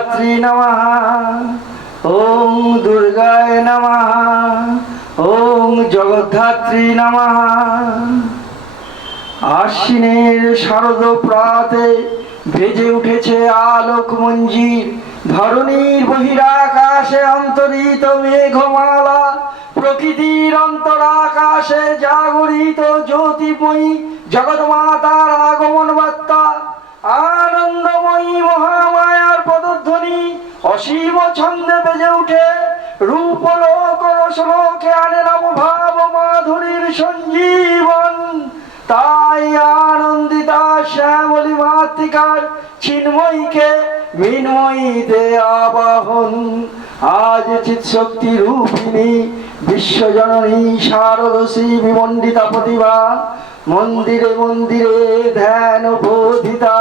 জগদ্ধাত্রী নমঃ ওম দুর্গায় নমঃ ওম জগদ্ধাত্রী নমঃ আশ্বিনের শারদ প্রাতে ভেজে উঠেছে আলোক মঞ্জির ধরণীর বহিরাকাশে অন্তরিত মেঘমালা, প্রকৃতির অন্তরাকাশে জাগরিত জ্যোতিময়ী জগৎমাতার আগমন বার্তা আনন্দময়ী মহামায়ার পদধ্বনি অসীম ছন্দে বেজে উঠে। রূপলোক রসলোকে আনে নব ভাব মাধুরীর সঞ্জীবন। তাই আনন্দিতা শ্যামলী মাতৃকার চিন্ময়ীকে মিনময়ীতে আবাহন। আজ চিৎশক্তি রূপিণী বিশ্বজননী শারদশী বিমণ্ডিতা প্রতিভা মন্দিরে মন্দিরে ধ্যান বোধিতা।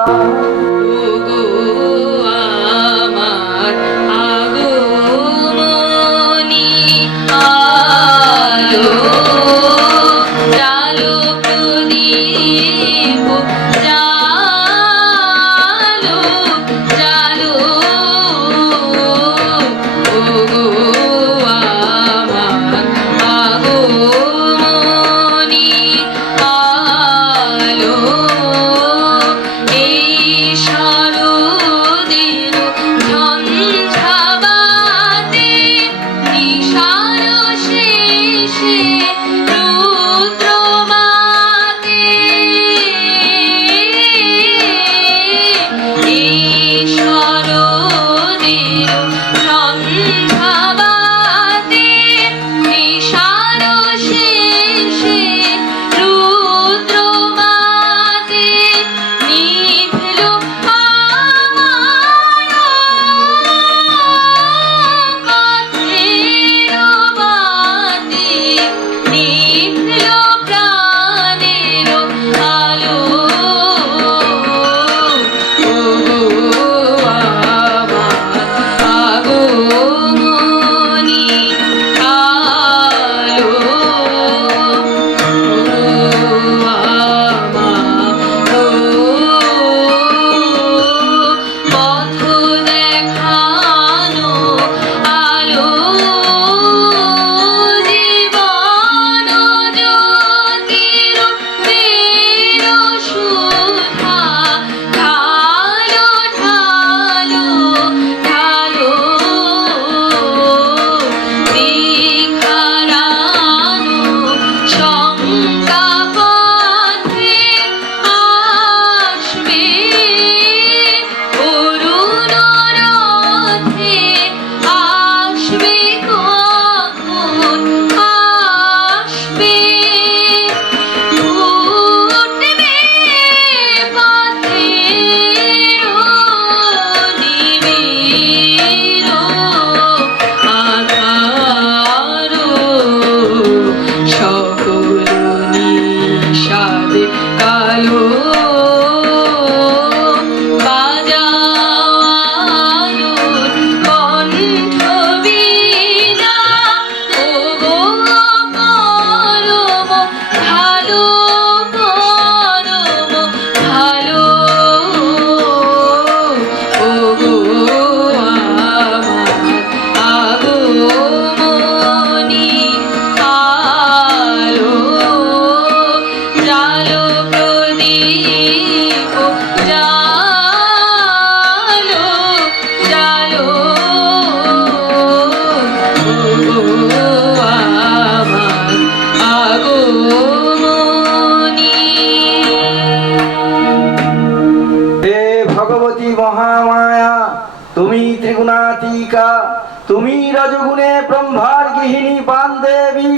রজগুণে ব্রহ্মার গৃহিণী বান দেবী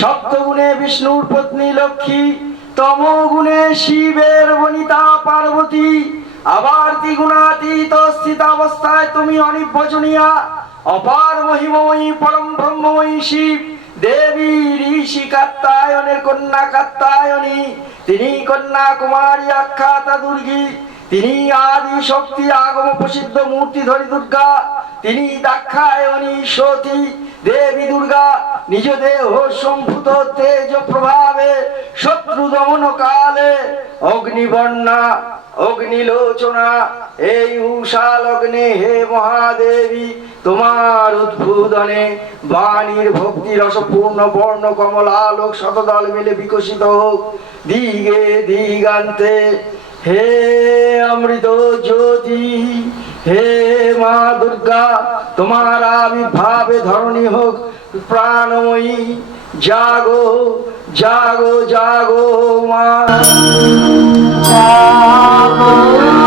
সপ্তগুণে বিষ্ণুর পত্নী লক্ষ্মী, তমগুণে শিবের বনিতা পার্বতী। আবার ত্রিগুণাতীত স্থিতাবস্থায় তুমি অনির্বচনীয়া, অপার মহিমময়ী, পরম ব্রহ্মময়ী শিব, দেবী, ঋষি কাত্তায়নের কন্যা কাত্তায়নী তিনি কন্যা কুমারী আখ্যাতা দুর্গী। তিনি আদি শক্তি আগম প্রসিদ্ধ মূর্তি ধরি দুর্গা। তিনি দাক্ষায়ণী সতী দেবী দুর্গা। নিজ দেহ সম্ভূত তেজ প্রভাবে শত্রু দমন কালে। অগ্নিবর্ণা অগ্নিলোচনা এই উষা লগ্নে হে মহাদেবী, তোমার উদ্বোধনে বাণীর ভক্তি রসপূর্ণ বর্ণ কমলালোক শতদল মিলে বিকশিত হোক। দিগে দিগান্তে হে অমৃত জ্যোতি, হে মা দুর্গা, তোমার আবির্ভাবে ধরণী হোক, প্রাণময়ী, জাগো জাগো জাগো মা। বলো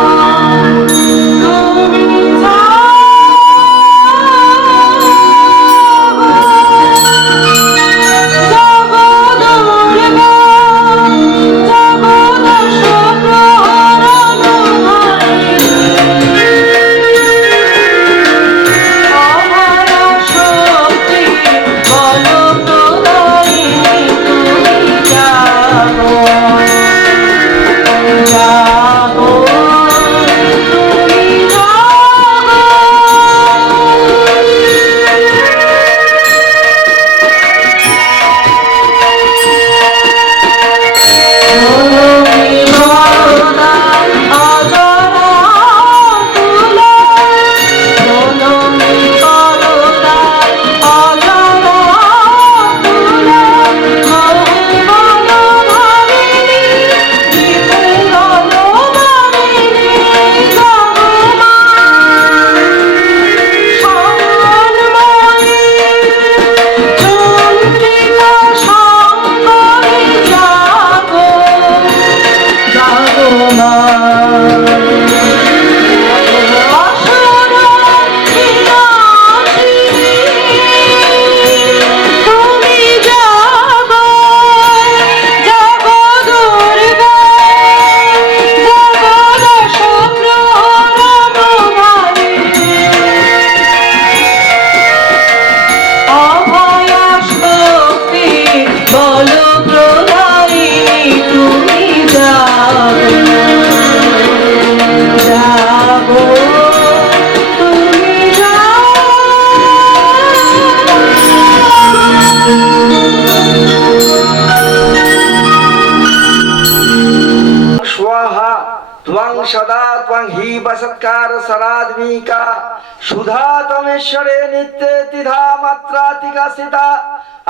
बसत्कार सरादमी का। सुधा तमेश्वरे नित्य तिधा मात्रातिका सीता।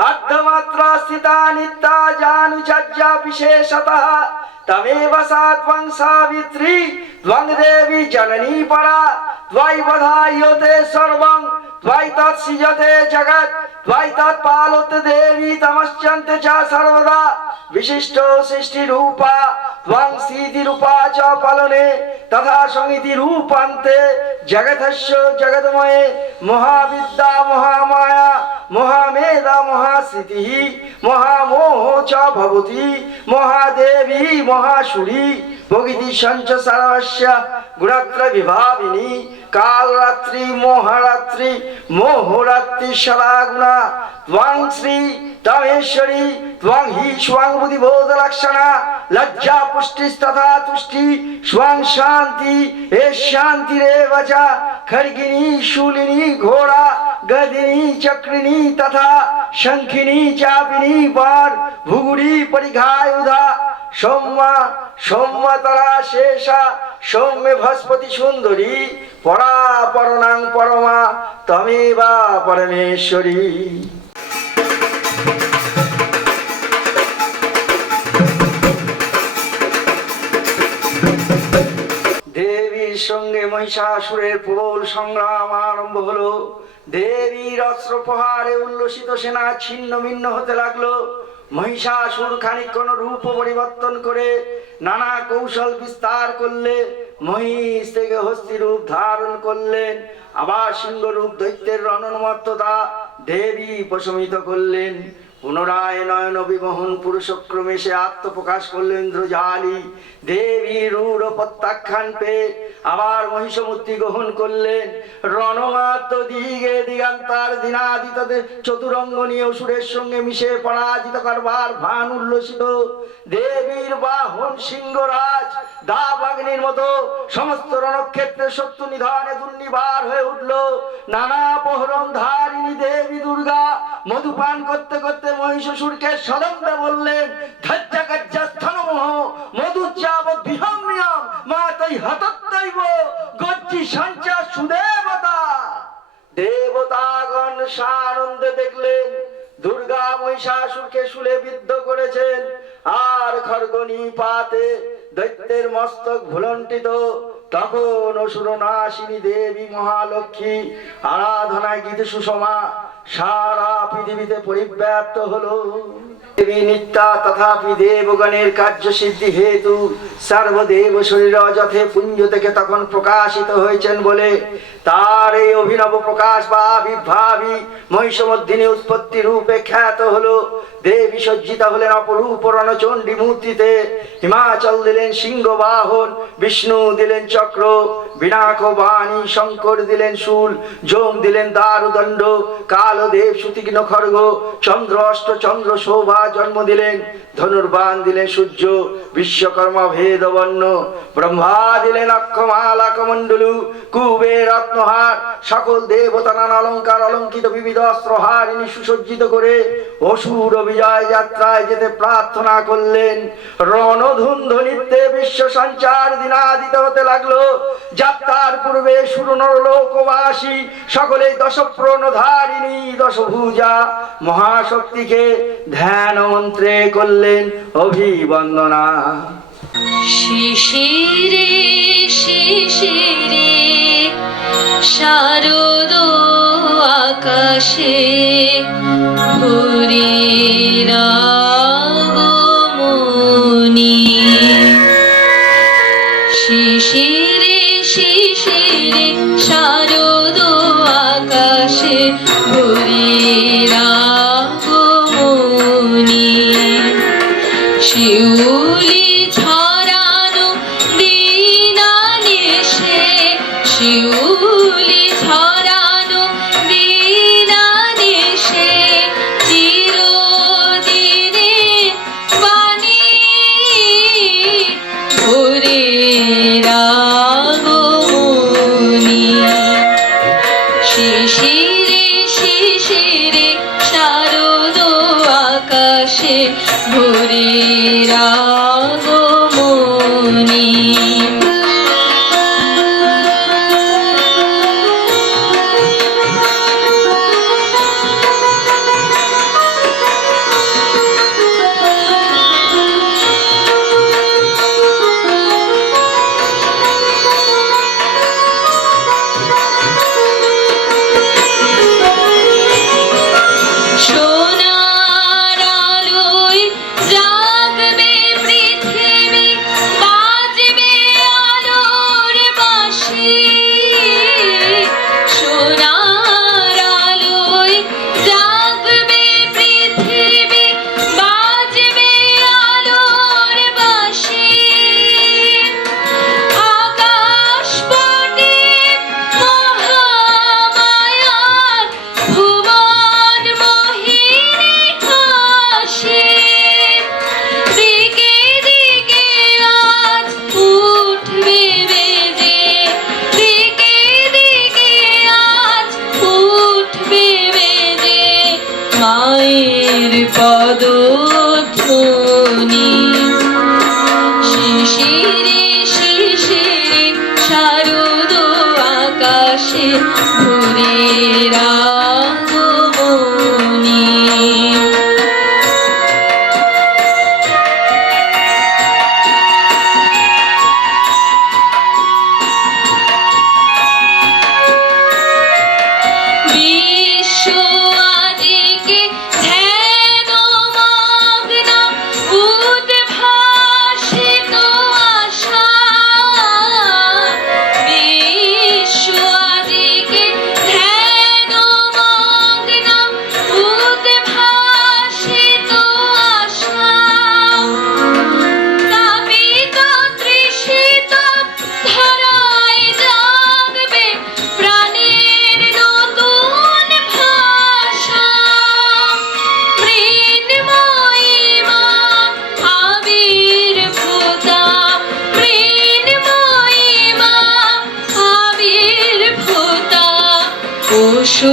अर्धमात्रा स्थिता नित्या जानुचर्या विशेषतः तमेव सा त्वं सावित्री त्वं देवी जननी परा त्वयि बधायते सर्वं त्वयि तत्सृजते जगत् त्वयि तत्पालते देवी तमश्चन्ते च सर्वदा विशिष्ट सृष्टि रूपा त्वं सीति रूपा च पालने तथा समिति रूपान्ते जगतस्य जगतमये महाविद्या महामाया মহামেধা মহাস্মৃতি মহামোহ চ মহাদেবী মহাসুরী ভগিতি সঞ্চ সারস্য গুণাত্র বিভাবিনী, কালরাত্রি, মহারাত্রি, মোহরাত্রি সারা গুণা শ্রী তামেশ্বরী ত্বং হি স্বং বুধি বোধ লক্ষণা লজ্জা পুষ্টি তথা তুষ্টি স্বং শান্তি, এ শান্তি রে বচা খড়গিনী, শূলিনী, ঘোড়া, গদিনী, চক্রিনী, তথা শঙ্খিনী, চাপিনী, পার ভুগুড়ি পরিঘায় উধা, সৌম্যা সৌম্যতরা শেষা, সৌম্যে ভস্পতি সুন্দরী পরা পরমা, তমে বা পরমেশ্বরী। সঙ্গে মহিষাসুরের প্রবল সংগ্রাম আরম্ভ হলো। দেবীর অস্ত্র প্রহারে উল্লসিত সেনা ছিন্ন ভিন্ন হতে লাগল। মহিষাসুর খানিক্ষণ রূপ পরিবর্তন করে নানা কৌশল বিস্তার করলে মহিষ থেকে হস্তি রূপ ধারণ করলেন। আবার সিংহ রূপ দৈত্যের রণনমত্ততা দেবী প্রশমিত করলেন। পুনরায় নয়ন বিমোহন পুরুষক্রমে সে আত্মপ্রকাশ করলেন ইন্দ্রজালি। দেবী রূঢ় প্রত্যাখ্যান পেয়ে আবার মহিষমূর্তি গ্রহণ করলেন। রণমাত্র দিগে দিগান্তার দিনাদিতদের চতুরঙ্গ নিয়ে অসুরের সঙ্গে মিশে পরাজিত করবার ভান উল্লসিত। দেবীর বাহ বাহন সিংহরাজ দাবাগ্নির মতো সমস্ত রণক্ষেত্রে শত্রু নিধনে দুর্নিবার হয়ে উঠল। নানা পহরম ধারিণী দেবী দুর্গা মধুপান করতে করতে মহিষাসুরকে সদম্বে বললেন আর খড়গনি পাতে দৈত্যের মস্তক ভুলন্টিত তখন অসুরনাশিনী দেবী মহালক্ষ্মী আরাধনায় গীত সুষমা সারা পৃথিবীতে পরিব্যাপ্ত হলো। দেবী নিত্যা তথাপি দেবগণের কার্য সিদ্ধি হেতু। সর্বদেব শরীর যথে পুঞ্জ থেকে তখন প্রকাশিত হয়েছেন বলে তার এই অভিনব প্রকাশ বা আবির্ভাবী মহিষমর্দিনী উৎপত্তি রূপে খ্যাত হলো। দেবী সজ্জিতা হলেন অপরূপ রণচণ্ডী মূর্তিতে। হিমাচল দিলেন সিংহ বাহন, বিষ্ণু দিলেন চক্র বিনাক বাণী, শঙ্কর দিলেন শুল, যোম দিলেন দারুদণ্ড, কালদেব সুতীক্ষ্ণ খড়গ, চন্দ্র অষ্ট চন্দ্র শোভা জন্ম দিলেন, ধনুর্বাণ দিলেন সূর্য, বিশ্বকর্মা ভেদ বর্ণ ব্রহ্মা দিলেন অক্ষমালা কমণ্ডলু কুবে রত্নহার, সকল দেবতা নানা অলঙ্কার অলঙ্কিত বিবিধ অস্ত্রহারিণী সুসজ্জিত করে অসুর বিজয় যাত্রায় যেতে প্রার্থনা করলেন। রণধুন্ধনিতে বিশ্ব সঞ্চার দিনাদিত হতে লাগল। যাত্রার পূর্বে সুরনর লোকবাসী সকলে দশ প্রণধারিণী দশভুজা মহাশক্তিকে ধ্যান মন্ত্রে করলেন অভিবন্দনা। শিশিরে শিশিরে শারদ আকাশে আগমনী শিশিরে শারদ আকাশে ভোরের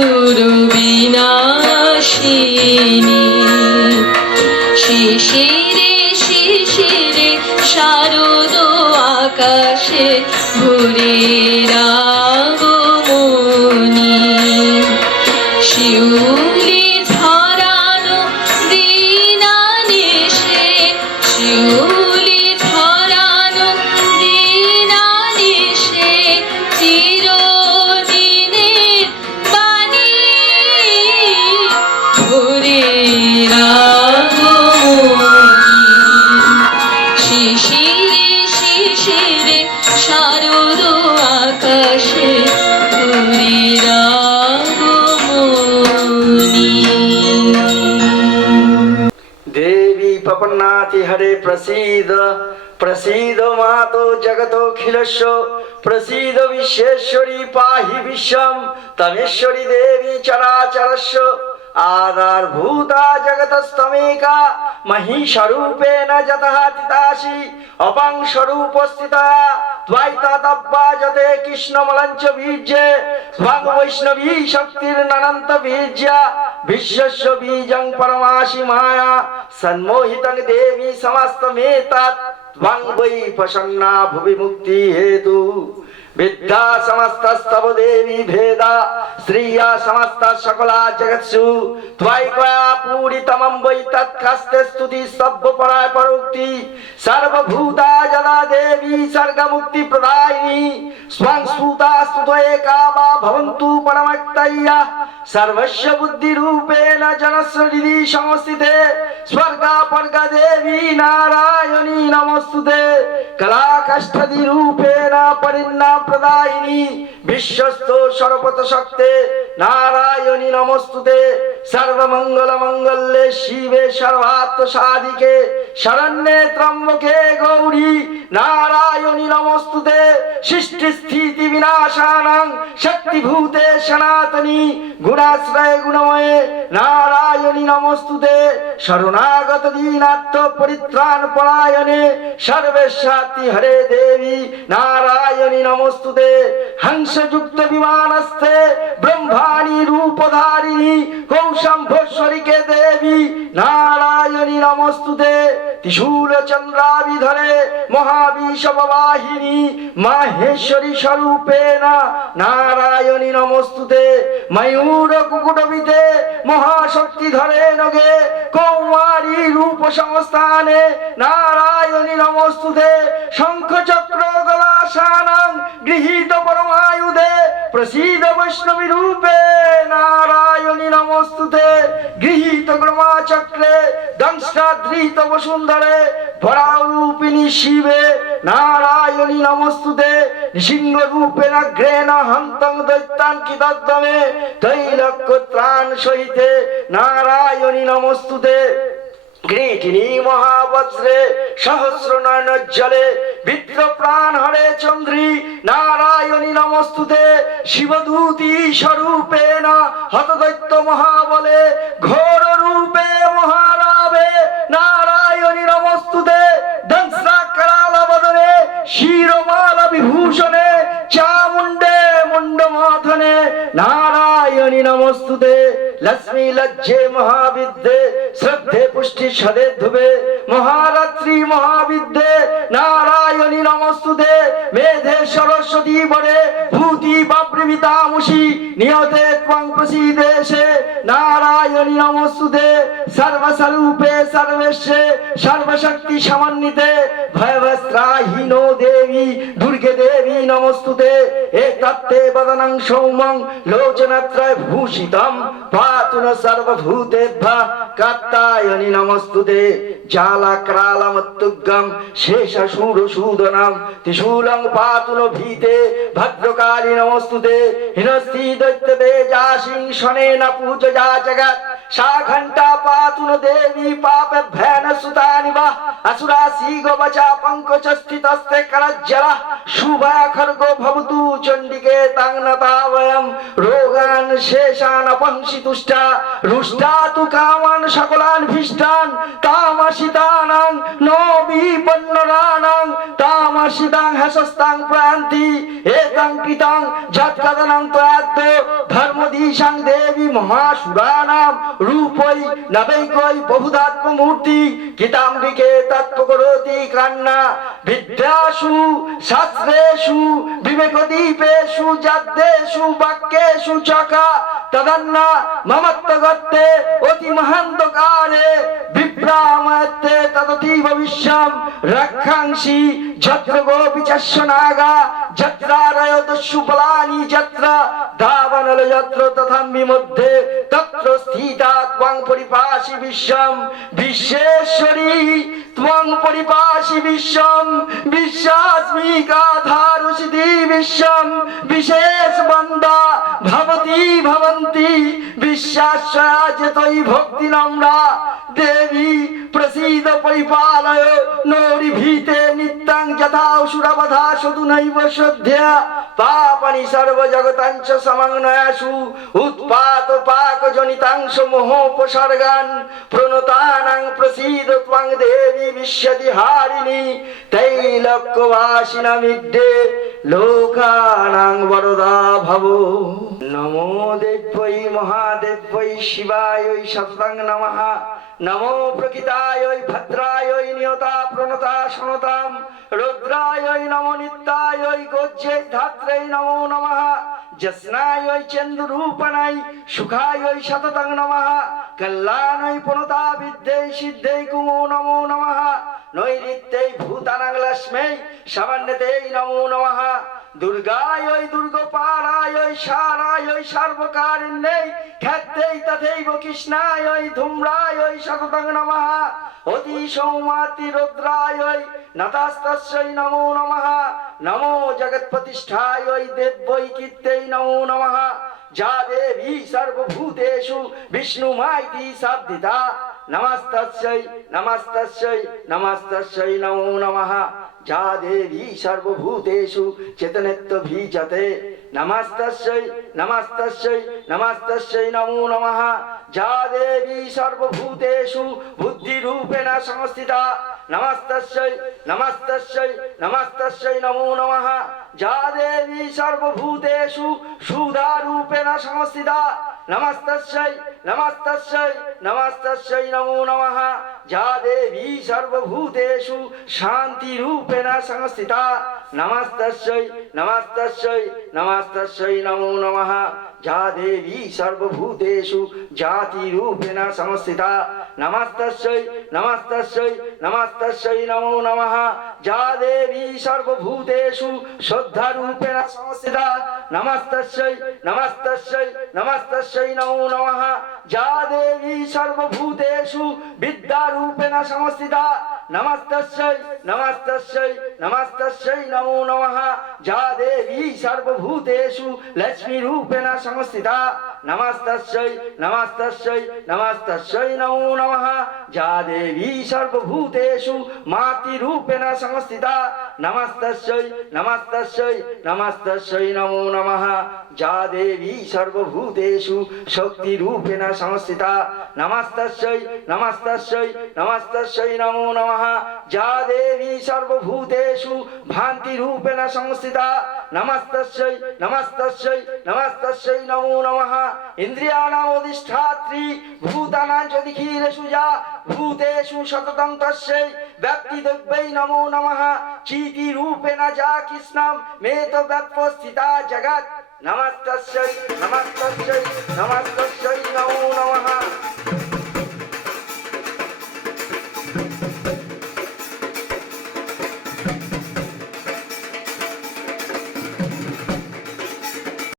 গুরু বিনাশিনী শিশিরে শিশিরে শারদ আকাশে ঘুরে জগন্নাথি হরে প্রসিদ প্রসিদ মাতো জগতখিলস্য প্রসিদ বিশ্বেশ্বরী পাহি বিশ্বম তমেশ্বরী দেবী চরাচরস্য। आधारभूता जगतस्तमेका महिषरूपेण जतः तितासि अपांशरूपस्थिता द्वैतादब्बा जते कृष्णमलञ्च बीज्ये भग वैष्णवी शक्तिर्ननन्त बीज्या विश्वस्य बीजं परमासि माया सन्मोहितं देवी समस्तमेतत् त्वं वै प्रसन्ना भुवि मुक्ति हेतु విద్యా సమస్తస్తవదేవి భేద శ్రీయా సమస్త సకలా జగత్సు త్వైకయా పూరితమం వై తత్కస్తే స్తుతి సర్వపరాయ పరోక్తి సర్వభూతా జనా దేవి సర్గముక్తి ప్రదాయిని స్వం స్తుతా స్తుతయే కామా భవంతు పరమక్తయ్య సర్వస్య బుద్ధి రూపేణ జనస్వ హృది సంస్థితే స్వర్గా పర్గ దేవి నారాయణి నమస్తుతే కళాకష్టది రూపేణ పరిణామ সম্প্রদায় বিশ্বস্ত সর্বত সত্ত্বে নারায়ণী নমস্তুতে সর্বমঙ্গল মঙ্গলে শিবে সর্বাত্ম সাধিকে শরণ্যে ত্রম্বকে গৌরী নারায়ণী নমস্তুতে সৃষ্টি স্থিতি বিনাশানাং শক্তিভূতে সনাতনী গুণাশ্রয় গুণময়ে নারায়ণী নমস্তুতে, শরণাগত দীনাত্ম পরিত্রাণ পরায়ণে সর্বেশাতি হরে দেবী নারায়ণী নমস্তুতে, হংসযুক্ত বিমানস্থে ব্রহ্মা জ্ঞানী রূপধারিণী কৌশম্ভস্বরীকে দেবী। নারায়ণী, নমস্তুতে। ত্রিশূল চন্দ্রাবিধরে মহাবিষবাহিনী মাহেশ্বরী স্বরূপে না নারায়ণী, নমস্তুতে। ময়ূর কুকুটবিতে মহাশক্তি ধরে নগে। কৌমারী রূপ সংস্থানে নারায়ণী, নমস্তুতে। শঙ্খচক্র গলাশানাং গৃহীত পরমায়ুদে প্রসিদ্ধ বৈষ্ণবী রূপে রূপে নারায়ণী নমস্তুতে গৃহীত ক্রমাচক্রে দংশাধৃত বসুন্ধরে ধরা ভরারূপিণী শিবে নারায়ণী নমস্তুতে সিংহ রূপে নাগ্রে না হন্তং দৈত্যান কি তৈলক্ষ ত্রাণ সহিতে নারায়ণী নমস্তুতে শিবদূতি স্বরূপেণ হতদৈত্য মহাবলে ঘোর রূপে মহারাবে নারায়ণী নমস্তুতে শিরমাল বিভূষণে চামুণ্ডে নারায়ণী নমস্তুতে। লক্ষ্মী লজ্জে মহাবিদ্যে শ্রদ্ধে পুষ্টি সদে ধুবে মহারাত্রি মহাবিদ্যে নারায়ণী নমস্তুতে মেধে সরস্বতী বরে ভূতি বাপ্রিবিতামুষি নিয়তে ত্বং প্রসীদেশে নারায়ণী নমস্তুতে সর্বস্বরূপে সর্বেশে সর্বশক্তি সমন্বিতে ভয়বস্ত্রাহীনো দেবী দুর্গে দেবী নমস্তুতে এতত্তে বদনং সৌমং লোচনত্রয় ভূষিতম পাতু ন সর্বভূতেভ্যः কাত্তায়নি নমস্তুতে জালাক্রালমত্তুগ্গম শেষশূরসূদনম ত্রিশূলং পাতু ন ভীতে, ভদ্রকালী নমস্তুতে। হিনস্তি দৈত্যতে যাসিংসনেন পূজয়া জগৎ সা ঘণ্টা পাতু ন দেবী পাপ ভ্যান সুতানি বা। আসুরা সি গোবচা পঙ্কজ স্থিতস্তে করজ্জলা। শুভা খর্গো ভবতু চণ্ডিকে তাং নতাবয়ম রোগান শেষান অপংসি তুষ্টা রুষ্টা তু কামান সকলান ভীষ্টান তামাসিতানাং নো বিপন্নরানাং তামা মর্ষিতাং হেসস্তাং প্রয়ান্তি এতাং কৃতাং যৎকদনং তয়াদ্য ধর্মদীশাং দেবী মহাসুরানাম রূপই রূপৈ নবৈকৈ বহুধাত্মমূর্তি কিতাম্বিকে তৎপকরোতি কান্না বিদ্যাসু শাস্ত্রেষু বিবেকদীপেষু যাদ্দেষু বাক্যেষু চকা তদন্না মমত্বগত্তে অতি মহান্তকারে বিভ্রামত্তে তদতীব বিশ্বম রক্ষাংসি যত্র গোপি চস্য নাগা যত্রারয় দস্যু বলানি যত্র, দাবনল যত্র তথাম্বি মধ্যে, তত্র স্থিতা ত্বং পরিপাশি বিশ্বম বিশ্বেশ্বরী ত্বং পরিপাশি বিশ্বম বিশ্বাস্মি গাধারুষিতি বিশ্বম বিশেষ বন্দা ভবতি ভবন্তি বিশ্বাস তৈ ভক্তি নম্রা, দেবী প্রসীদ পরিপালয় নৌরি ভীতে নিত্যং যথা অসুরবধা, সদু নৈব শ্রদ্ধা পাপানি সর্বজগতাঞ্চ সমগ্নয়াসু উৎপাত পাক জনিতাংশ মোহোপসর্গান প্রণতানাং প্রসীদ ত্বং দেবী বিশ্বতি হারিণী তৈলক্যবাসিনমিড্ডে লোকানাং বরদা ভব নমো দেব্যৈ মহাদেব্যৈ শিবায় সততং নমঃ নমো প্রকৃতায় ভদ্রায় নিয়তা প্রণতা শনতাম রুদ্রায় নমো নিত্যায় গোজ্যে ধাত্রে নমো নমঃ যস্নায় চন্দুরূপনাই সুখায় সততং নমঃ কল্যাণৈ প্রণতা বিদ্যে সিদ্ধে কুমো নমো নমঃ নৈরিত্যৈ ভূতানাং লক্ষ্মৈ সামান্যতেই নমো নমঃ দুর্গায় দুর্গপালায় সারায় সর্বকারিণ্যে খ্যাতেই তথৈব কৃষ্ণায় ধূম্রায় সততং নমঃ। অতি সৌমাতি রুদ্রায় নতাস্তস্যৈ নমো নমঃ। নমো জগৎপ্রতিষ্ঠায় দেব্যৈ কীর্তেই নমো নমঃ। যা দেবী সর্বভূতেষু বিষ্ণুমাইতি শব্দিতা নমস্তস্যৈ নমস্তস্যৈ নমস্তস্যৈ নমো নমঃ। যা দেবী সর্বভূতেষু চেতনেত্ব ভীজতে। নমস্তস্যৈ নমস্তস্যৈ নমস্তস্যৈ নমো নমঃ। যা দেবী সর্বভূতেষু বুদ্ধিরূপেণ সংস্থিতা। নমস্তস্যৈ নমস্তস্যৈ নমস্তস্যৈ নমো নমঃ। যা দেবী সর্বভূতেষু সুধারূপেণ সংস্থিতা। নমস্তস্যৈ নমস্তস্যৈ নমস্তস্যৈ নমো নমঃ। যা দেবী সর্বভূতেষু না সংস্থিতা। নমস্তস্যই নমস্তস্যই নমস্তস্যই নমো নমঃ। যা দেবী সর্বভূতেষু না সংস্থিতা। নমস্তস্যৈ নমস্তস্যৈ নমস্তস্যৈ নমো নমঃ। যা দেবী সর্বভূতেষু শ্রদ্ধারূপেণ সংস্থিতা নমস্তস্যৈ নমস্তস্যৈ নমস্তস্যৈ নমো নমঃ। যা দেবী সর্বভূতেষু বিদ্যারূপেণ সংস্থিতা নমস্তস্যৈ নমস্তস্যৈ নমস্তস্যৈ নমো নমঃ। যা দেবী সংস্থিতা নমস্তস্যৈ নমস্তস্যৈ নমস্তস্যৈ নমো নমঃ যা দেবী সর্বভূতেষু মাতৃরূপেণ সংস্থিতা নমস্তস্যৈ নমস্তস্যৈ নমস্তস্যৈ নমো নমঃ। যা দেবী সর্বভূতেষু শক্তিরূপেণ সংস্থিতা নমস্তস্যৈ নমস্তস্যৈ নমস্তস্যৈ নমো নমঃ। যা দেবী সর্বভূতেষু ভান্তিরূপেণ সংস্থিতা নমস্তস্যৈ নমস্তস্যৈ নমস্তস্যৈ নমো নমঃ। ইন্দ্রিয়াণাম অধিষ্ঠাত্রী ভূতানাং যদিখিরেষু যা ভূতেষু সততং তস্যৈ ব্যক্তিদ্রব্যৈ নমো নমঃ। চীতি রূপেণ যা কৃষ্ণম মেত ব্যপস্থিতা জগৎ। নমস্তস্যৈ নমস্তস্যৈ নমস্তস্যৈ নমো নমঃ।